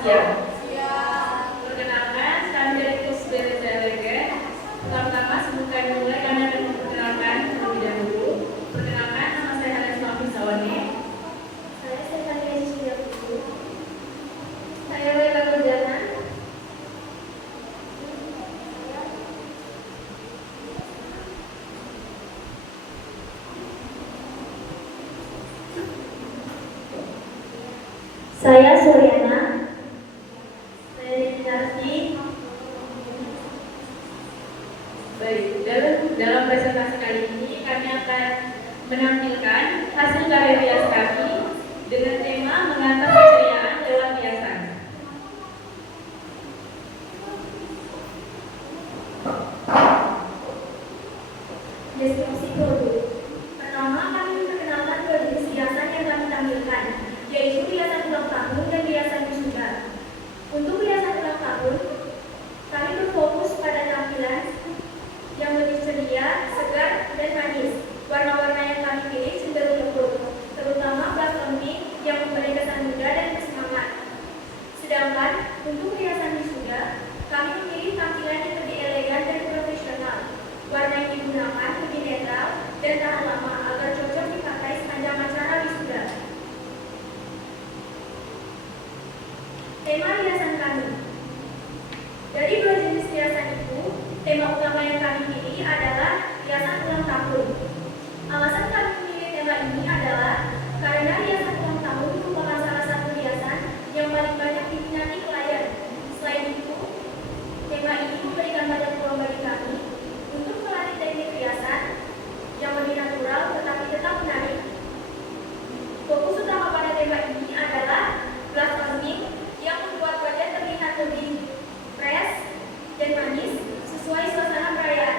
siap? Perkenalkan, kami dari Kus BRCLG. Pertama-tama sebelum mulai, kami akan memperkenalkan terlebih dahulu. Perkenalkan, nama saya Hanes Mafi Sawane. Saya Stefania Cicilia Putu. Saya Lela Murdana. Saya Suryana. Saya Dinarti. Baik, dalam presentasi kali ini kami akan menampilkan hasil karya rias kami dengan tema mengantar keceriaan lewat riasan. Deskripsi produk. Pertama, kami memperkenalkan dua jenis riasan yang kami tampilkan, yaitu riasan ulang tahun dan riasan wisuda. Untuk riasan ulang tahun, kami berfokus pada tampilan yang lebih ceria, segar, dan manis. Warna-warna yang kami pilih cenderung lembut, terutama platforming yang memberi kesan muda dan bersemangat. Sedangkan untuk riasan wisuda, kami memilih tampilan yang lebih elegan dan profesional. Warna yang digunakan lebih netral dan tahan lama agar cocok dipakai sepanjang acara wisuda. Tema riasan kami. Dari dua jenis riasan itu, tema utama yang kami pilih adalah riasan ulang tahun. Alasan kami memilih tema ini adalah karena riasan ulang tahun merupakan salah satu riasan yang paling banyak diminati klien. Selain itu, tema ini memberikan banyak peluang bagi kami untuk melatih teknik riasan yang lebih natural tetapi tetap menarik. Fokus utama pada tema ini adalah platforming yang membuat wajah terlihat lebih fresh dan manis sesuai suasana perayaan.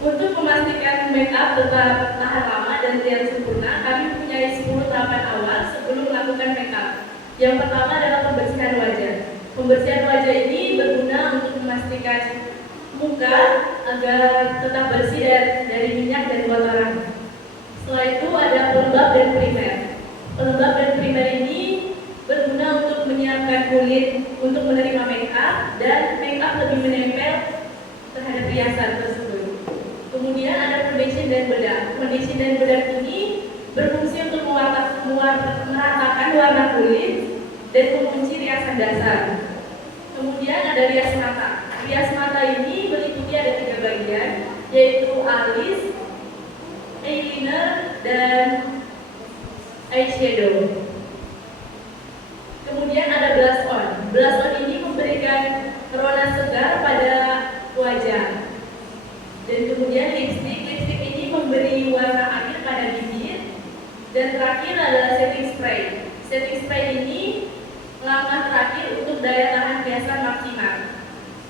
Untuk memastikan make up tetap tahan lama dan terlihat sempurna, kami mempunyai 10 tahapan awal sebelum melakukan make up. Yang pertama adalah pembersihan wajah. Pembersihan wajah ini berguna untuk memastikan muka agar tetap bersih dari minyak dan kotoran. Setelah itu ada pelembab dan primer. Pelembab dan primer ini berguna untuk menyiapkan kulit untuk menerima make up dan make up lebih menempel terhadap riasan tersebut. Kemudian ada foundation dan bedak. Foundation dan bedak ini berfungsi untuk meratakan warna kulit dan mengunci riasan dasar. Kemudian ada rias mata. Rias mata ini meliputi ada 3 bagian, yaitu alis, eyeliner, dan eyeshadow. Kemudian ada blush on. Blush on ini memberikan warna segar pada wajah. Dan kemudian lipstick. Lipstick ini memberi warna akhir pada bibir. Dan terakhir adalah setting spray. Setting spray ini langkah terakhir untuk daya tahan riasan maksimal.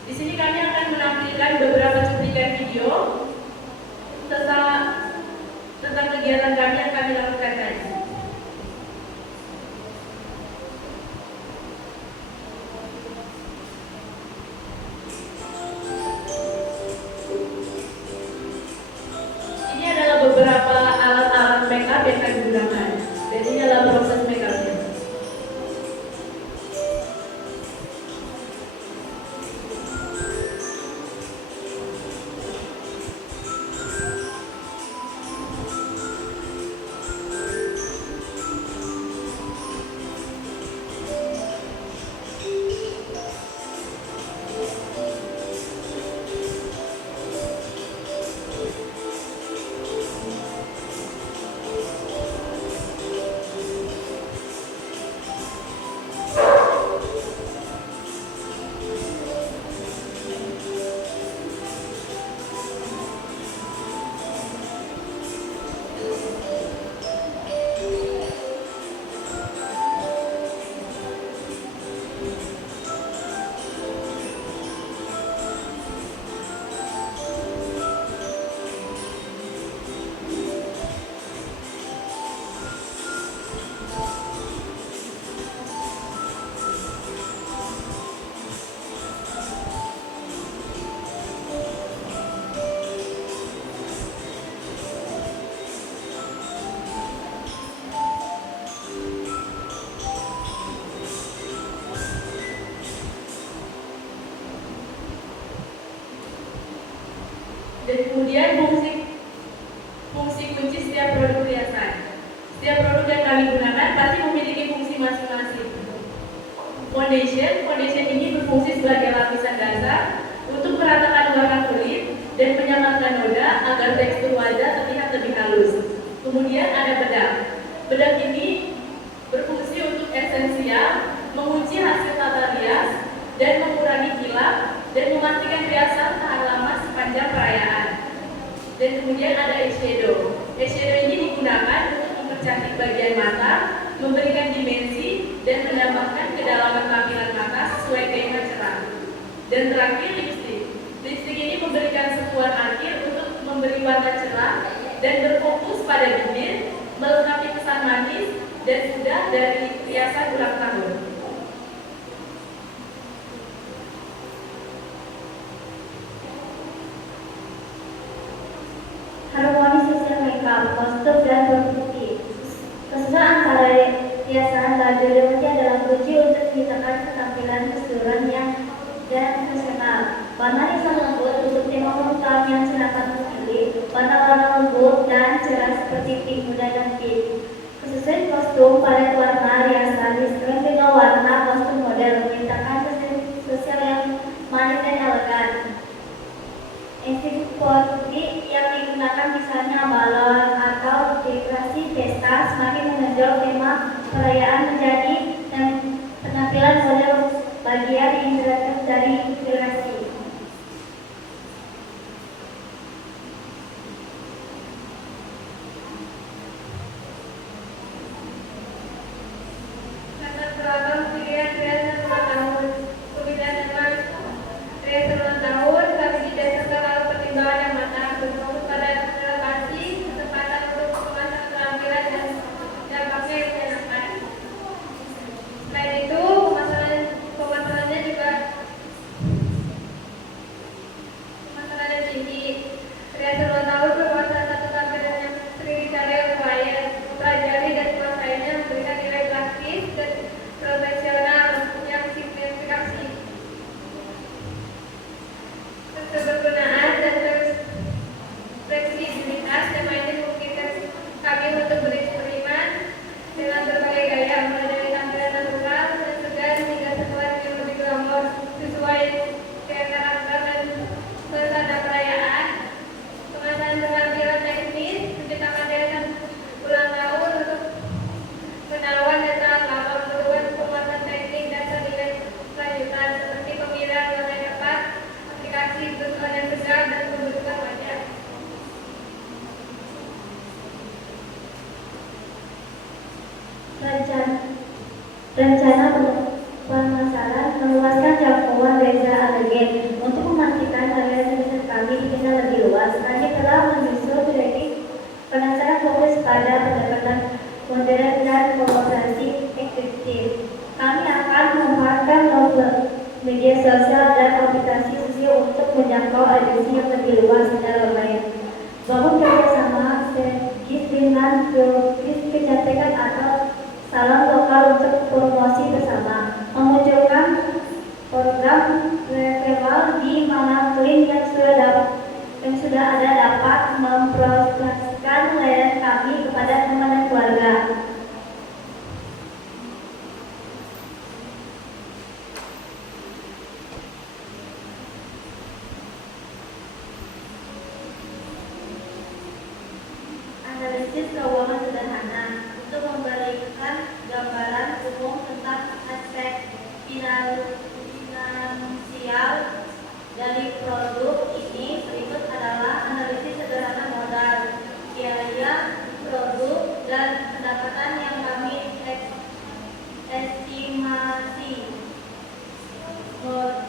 Di sini kami akan menampilkan beberapa cuplikan video tentang kegiatan kami yang kami lakukan tadi. Ini adalah beberapa alat-alat makeup yang kami gunakan. Dan ini adalah proses makeupnya. Dan kemudian fungsi kunci setiap produk hiasan. Setiap produk yang kami gunakan pasti memiliki fungsi masing-masing. Foundation ini berfungsi sebagai lapisan dasar untuk meratakan warna kulit dan menyamarkan noda agar tekstur wajah terlihat lebih halus. Kemudian ada bedak. Bedak ini berfungsi untuk esensial, menguji hasil tata rias, dan mengurangi kilap, dan memastikan riasan tahan lama sepanjang perayaan. Dan kemudian ada eyeshadow. Eyeshadow ini digunakan untuk mempercantik bagian mata, memberikan dimensi, dan menambahkan kedalaman tampilan mata sesuai tema cerah. Dan terakhir lipstick. Lipstick ini memberikan sentuhan akhir untuk memberi warna cerah dan berfokus pada bibir, melengkapi kesan manis dan mudah dari riasan ulang tahun. Harmoni sosial makeup, kostum dan produktif. Kesesuaian antara riasan baju remaja adalah kunci untuk menciptakan ketampilan keseluruhan yang dan profesional. Warna riasan lembut untuk tema ulang yang silakan memilih warna-warna lembut dan cerah seperti pink muda dan pink. Kesesuaian kostum palet warna riasan disesuaikan dengan warna kostum model menciptakan kesesuaian sosial yang manis dan elegan. Eksploitasi yang digunakan misalnya balon atau dekorasi pesta semakin menonjol tema perayaan menjadi dan penampilan model bagian interaktif dari dekorasi. Latar belakang pilihan riasan ulang tahun. Pemilihan tema riasan ulang tahun kami didasarkan lalu pertimbangan yang matang berfokus pada relevasi, kesempatan untuk kemasan keterampilan dan dampaknya yang menyenangkan. Selain itu, pemasarannya juga tinggi. Riasan ulang tahun merupakan salah satu tampilan yang sering dicari oleh klien. Mempelajari dan menguasainya memberikan nilai praktis dan profesional yang signifikasi. Kebergunaan dan fleksibilitas tema ini memungkinkan kami untuk bereksperimen dengan berbagai gaya, mulai dari tampilan natural dan segar hingga sentuhan yang lebih glamor sesuai dengan karakter dan suasana perayaan. Kemasan penampilan teknis menciptakan riasan ulang tahun untuk menawan dan tahan lama, membutuhkan penguasaan teknik dan nilai lanjutan seperti pemilihan warna yang tepat, aplikasi bersuara yang segar, dan pembentukan wajah. Rencana pemasaran meluaskan jangkauan reza alergen untuk memastikan variasi riset kami dikenal lebih luas. Kami telah menyusun strategi pemasaran fokus pada pendekatan modern dan kolaborasi efektif. Kami akan memanfaatkan media sosial dan aplikasi sosial untuk menjangkau audiens yang lebih luas secara online. Bangun kerjasama strategis dengan grafis kecantikan atau salon lokal untuk promosi bersama, memunculkan program referral di mana klien yang sudah ada dapat mempromosikan layanan kami kepada teman dan keluarga. Analisis keuangan sederhana untuk memberikan gambaran umum tentang aspek finansial dari produk ini. Berikut adalah analisis sederhana modal, biaya produk, dan pendapatan yang kami estimasi.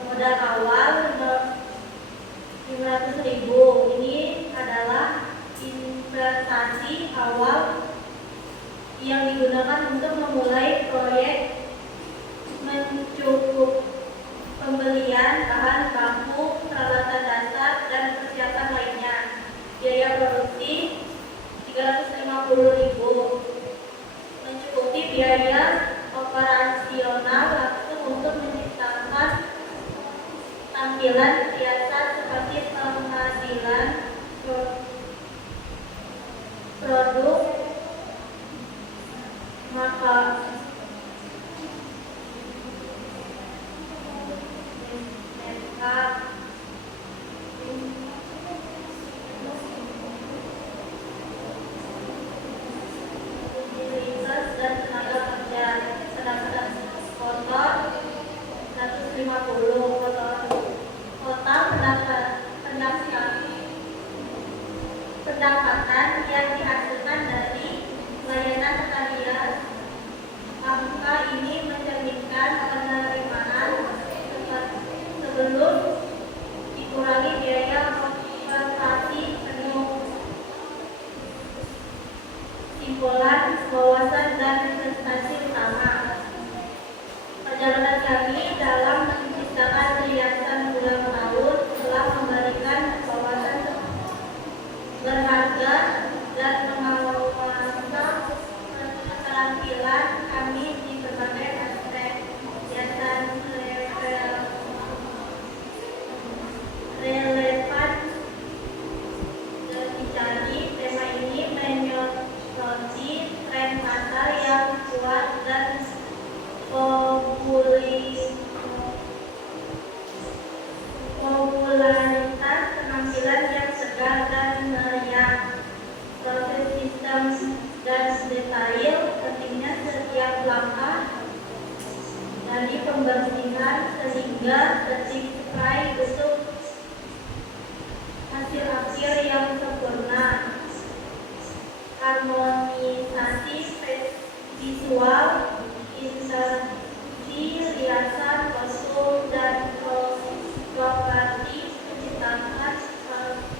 Modal awal 500.000. Ini adalah investasi awal yang digunakan untuk memulai proyek, mencukup pembelian bahan baku, peralatan dasar, dan persiapan lainnya. Biaya produksi 350.000, mencukupi biaya operasional langsung untuk menciptakan tampilan riasan seperti penghasilan pendapatan yang dihasilkan dari layanan tarian. Angka ini mencerminkan penerimaan sebelum dikurangi biaya prestasi penuh. Simpulan, wawasan, dan prestasi utama. Perjalanan kami dalam menciptakan riasan ulang tahun telah memberikan wawasan berharga dan mengasah keterampilan kami di berbagai aspek kegiatan relevan dicari. Tema ini menyoroti tren pasar yang kuat dan popularitas penampilan yang segar dan meriah. Proses sistem dan detail pentingnya setiap langkah dari pembersihan sehingga detik spray untuk hasil akhir yang sempurna. Harmonisasi visual, insersi riasan, kostum, dan properti menciptakan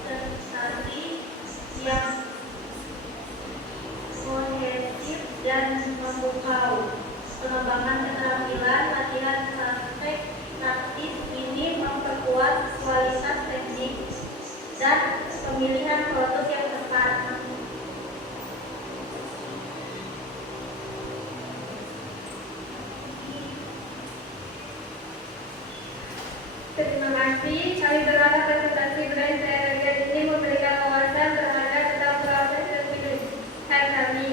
presentasi yang kohesif dan memukau. Pengembangan keterampilan latihan praktek praktis ini memperkuat kualitas teknik dan pemilihan produk yang tepat. Terima kasih. Kami berharap presentasi brand Energen ini memberikan wawasan terhadap tentang proses dan pilihan kami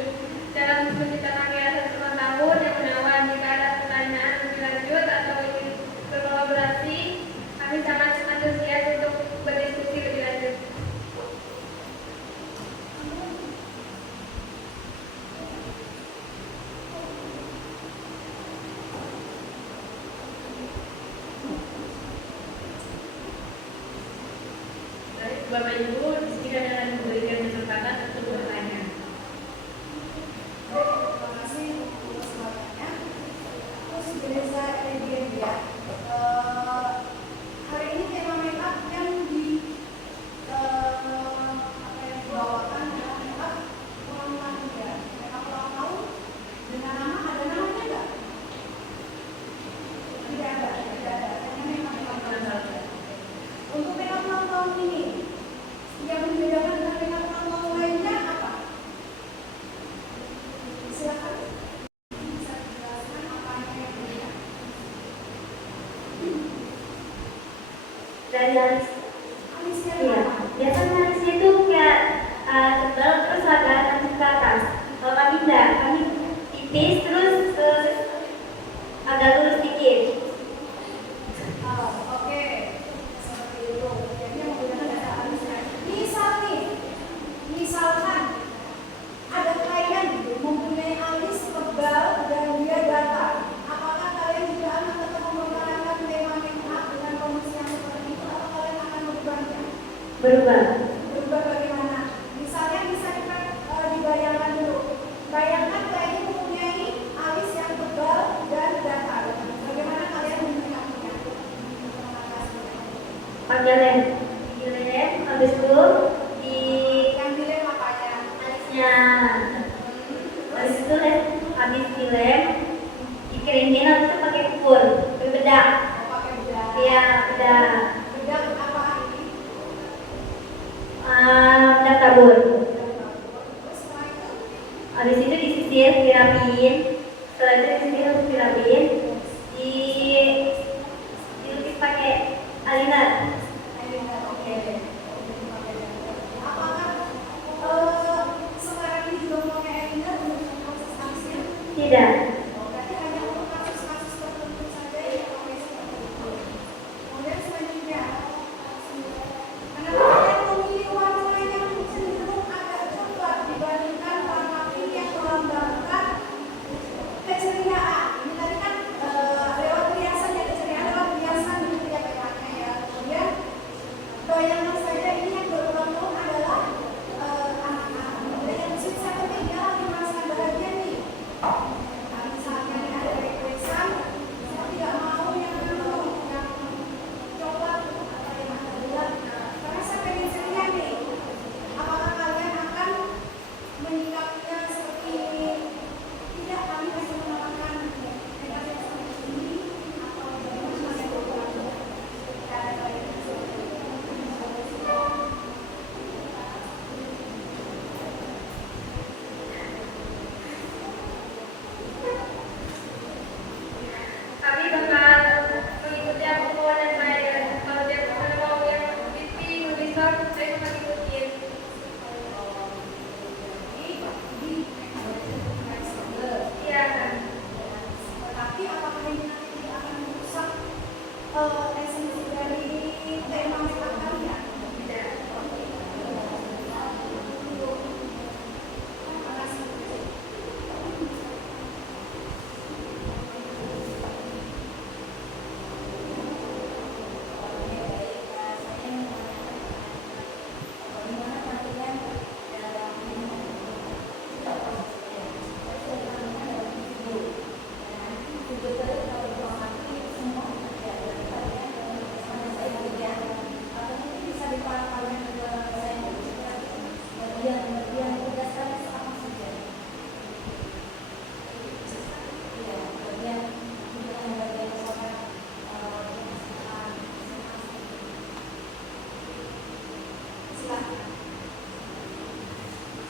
dalam menciptakan riasan ulang tahun yang menawan. Jika ada pertanyaan lebih lanjut atau ingin berkolaborasi, kami sangat antusias untuk berdiskusi lebih lanjut. Bapak Ibu, di sini kami akan memberikan kesempatan untuk bertanya. Terima kasih untuk kesempatannya. Terus Desa Energen ya. Hari ini tema make up yang dibawakan adalah make up ulang tahun ya. Make up ulang tahun dengan nama, ada namanya nggak? Tidak ada. Hanya make up ulang tahun saja. Untuk make up ulang tahun ini, yang membedakan dengan make up ulang tahun lainnya apa? Silakan. Bisa dijelaskan apa yang berbeda? Dari alis, Alisnya iya. apa? Biasanya alisnya itu kayak tebal terus agak nancep ke atas. Kalau kami enggak, kami tipis terus agak lurus dikit. Oh, oke. Seperti itu. Jadi yang membedakan ada alisnya. Misalkan ada klien mempunyai alis tebal dan dia datar. Apakah kalian juga akan tetap mempertahankan tema make up dengan kondisi yang seperti itu atau kalian akan merubahnya? Berubah. Berubah bagaimana? Misalnya bisa kita dibayangkan dulu. Bayangkan kalian mempunyai alis yang tebal dan datar. Bagaimana kalian menyikapinya? Pakai lem. Di lem, habis itu di Yang dilem apanya? alisnya. Habis itu habis di lem, dikeringin, habis itu pakai ukur, pakai bedak. Oh, pakai bedak. Iya, bedak. Bedak apa ini? Bedak tabur. Terus setelah itu Habis itu disisir, dirapiin. Setelah itu disisir, harus dirapiin. Dilukis pakai eyeliner. eyeliner. Oke. Apakah sekarang ini juga memakai eyeliner untuk proses alisnya? Tidak. Berarti hanya untuk kasus-kasus tertentu saja yang pakai seperti itu. Kemudian selanjutnya, kenapa kalian memilih warna yang cenderung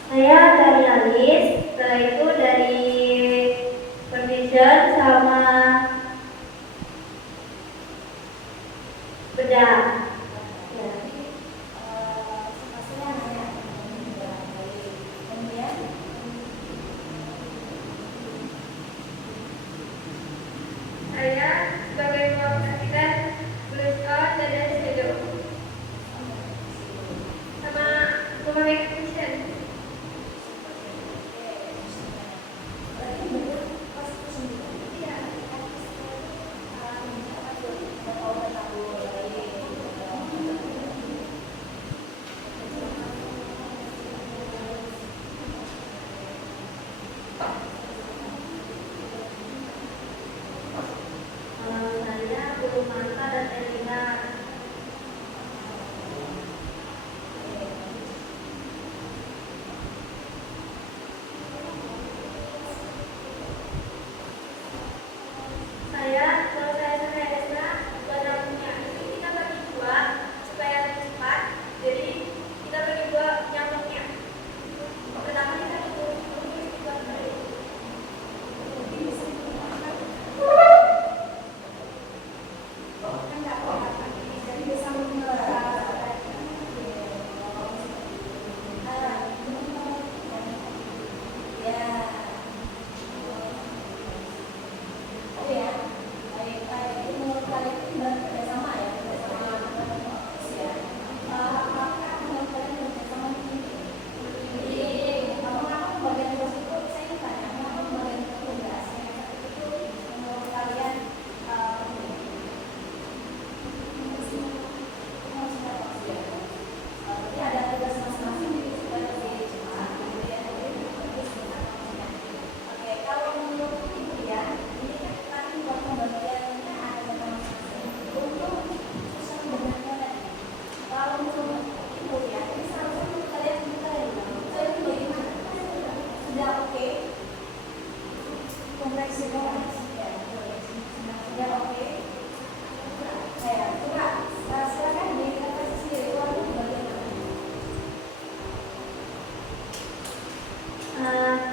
Saya dari alis, setelah itu dari condition sama bedah. Ya. Saya sebagai mengaplikasikan blush on dan eyeshadow sama make extension. Saya Bulu Manta dan Elina. Kalau saya sama Esra buat rambutnya ini kita bagi dua supaya lebih cepat. Jadi kita bagi dua nyambungnya. Pertama kita tutup buat balik.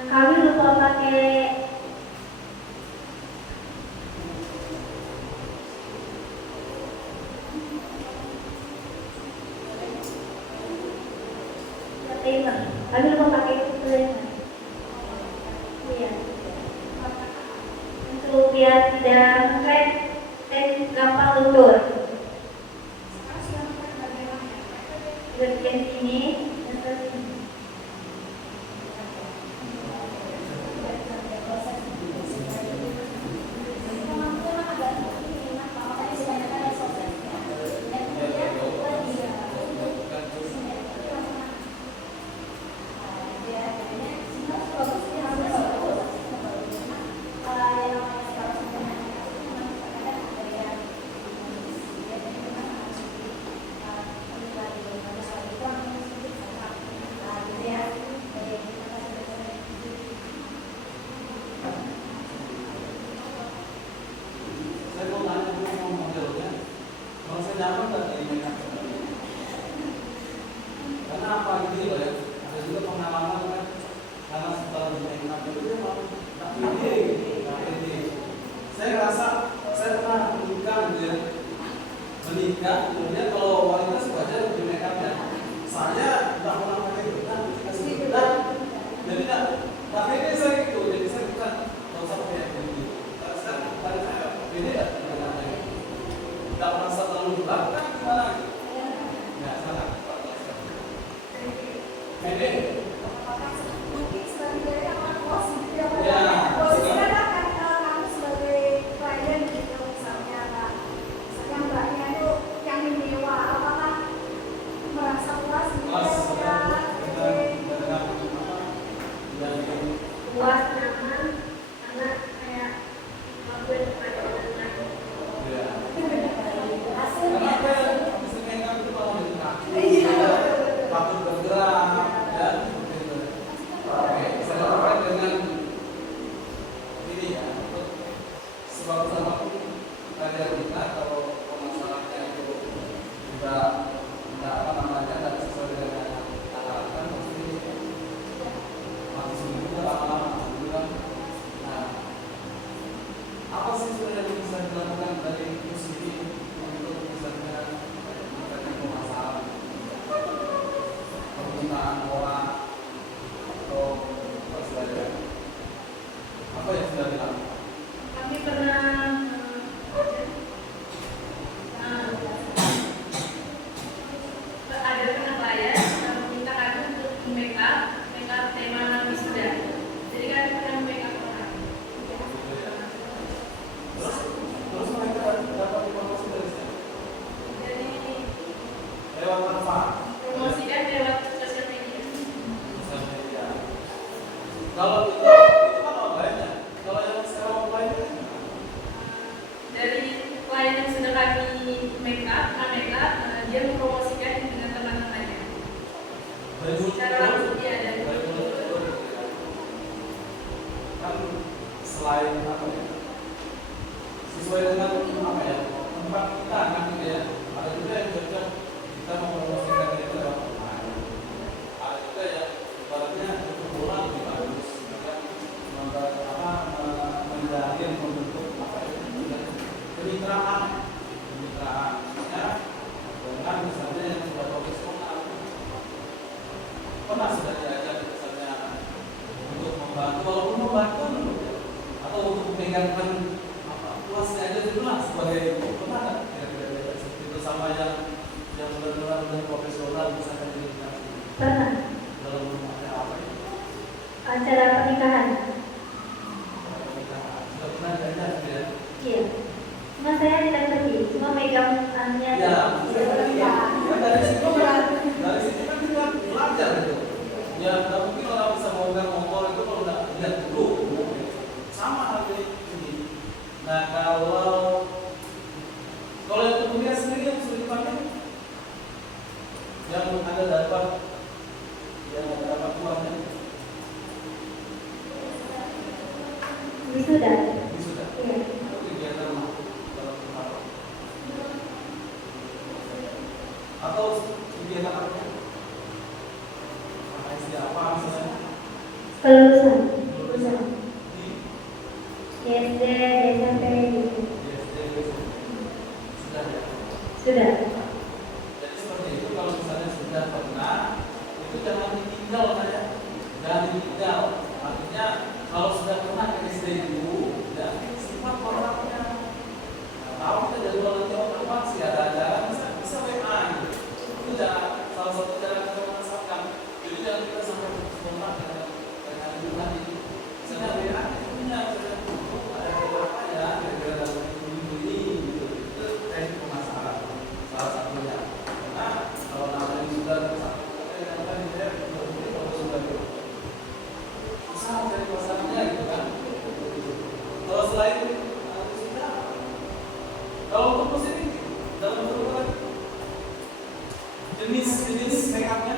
Kami lupa pakai primer. Kami lupa pakai primer. Iya. Untuk biar tidak ngefade dan gampang luntur. Bagian sini dan ke sini. Karena apa gitu ya? Ada juga pengalaman kan, karena setelah dimainkan itu dia mau tak pede. Saya rasa saya pernah menikah gitu ya, menikah kemudian kalau wanita sewajar lebih makeupnya. Saya tidak pernah pakai bedak, kasih bedak, jadi tidak pakai ini saya gitu, jadi saya bukan nggak usah pakai yang gitu. Saya pada saya beda ya dengan yang tidak merasa terlalu belakang gimana? Nggak salah. Beda. Mungkin sebagai anak bos, Ya. silakan kamu sebagai klien gitu misalnya mbaknya itu yang mewah, apakah merasa puas gitu ya? Puas, nyaman, karena kayak ngelakuin apa yang lain. Kenapa? Habis main itu kalau bergerak, takut bergerak, ya. pencitraan orang atau apa istilahnya? Apa yang sudah dilakukan? Kami pernah ada penilaian meminta kami untuk make up tema wisuda. Jadi kami pernah make up orang. Terus mereka dapat informasi dari siapa? Jadi Lewat apa? promosikan lewat sosial media. Sosial media. Kalau itu kan online ya. Kalau yang secara offline itu gimana? Dari klien yang sudah kami make up, dia mempromosikan dengan teman-temannya. Dari mulut ke Secara mulut. langsung dia ada. Dari mulut ke mulut gitu ya. Kan selain apa ya? Sesuai dengan apa ya? Tempat kita kan gitu ya. Ada juga yang cocok kita mempromosikan itu lewat online. Ada juga yang ibaratnya kebetulan lebih bagus. Kan menjalin membentuk apa ya? Kemitraan. Ya, dengan misalnya yang sudah profesional. Pernah sudah diajak misalnya untuk membantu, walaupun membantu atau untuk meningkatkan apa kelasnya aja dulu lah sebagai pernah nggak kira-kira seperti itu sama yang benar-benar udah profesional misalnya di Pernah. dalam acara apa ya? Acara pernikahan. Sudah pernah diajak gitu ya? Iya. Cuma saya tidak pergi, cuma megang tangannya. Ya, dari situ kan kita belajar gitu. Ya, nggak mungkin orang bisa memegang motor itu kalau nggak lihat dulu. Sama halnya ini. Nah, kalau yang kemudian sendiri yang sudah dipakai, yang ada dapat uangnya, Wisuda. sudah. Iya. Kegiatan dalam kemarau. Atau kegiatan apa? Apa misalnya? Kelulusan. Di SD, SMP gitu. sudah ya. Sudah. Jadi seperti itu kalau misalnya sudah pernah itu jangan ditinggal saja, jangan ditinggal. Artinya kalau sudah pernah ke SD dulu, ya simpan orangnya. Tahu kita jadwal nanti apa sih ada acara bisa WA gitu. Itu salah satu cara kita memasarkan. Jadi jangan kita sampai bersemangat dengan hubungan ini. Misalnya WA punya ada beberapa ya kira-kira dalam minggu ini gitu. Itu teknik pemasaran salah satunya. Karena kalau namanya sudah susah cari pasarnya gitu kan. Kalau selain sudah, kalau untuk musik ini dalam bentuk jenis make upnya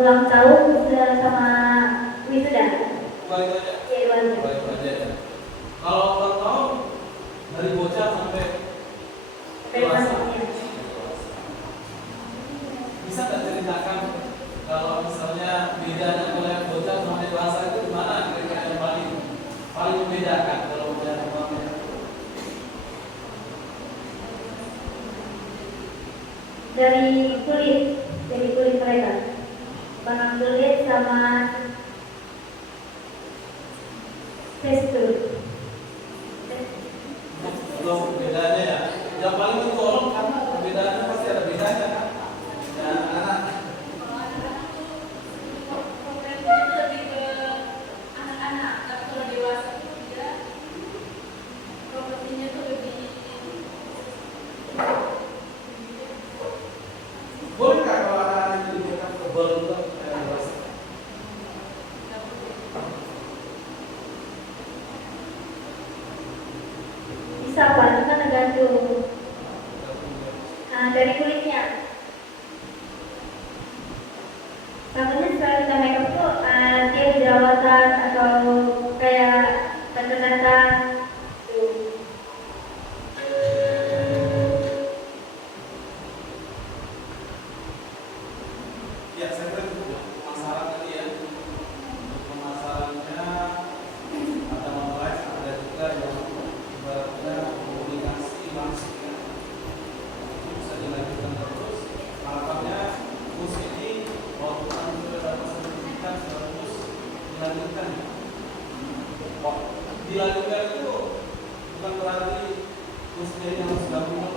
Ulang tahun sudah sama wisuda. balik aja. Iya, dua-duanya. Balik aja ya. Kalau ulang tahun dari bocah sampai dewasa. Bisa nggak ceritakan kalau misalnya bedanya mulai bocah sama dewasa itu gimana kira-kira yang paling membedakan kalau udah uangnya? Dari kulit mereka. Warna kulit sama tekstur. Belum bedanya ya. Yang paling mencolok karena perbedaannya pasti ada bedanya kan. Ya anak-anak. Propertinya itu lebih ke anak-anak, tapi kalau dewasa itu dia propertinya itu lebih Boleh nggak kalau anak-anak itu diberikan tebal itu kayak dewasa? Bisa warna kan tergantung dari kulitnya. Takutnya setelah kita make up tuh dia jerawatan atau kayak tanda-tanda tuh. Ya, saya kira itu pemasaran tadi ya. Untuk pemasarannya ada online, ada juga yang ibaratnya komunikasi langsung ya. Itu bisa dilanjutkan terus. Harapannya bus ini dilanjutkan. Dilanjutkan itu bukan berarti usia yang harus dilakukan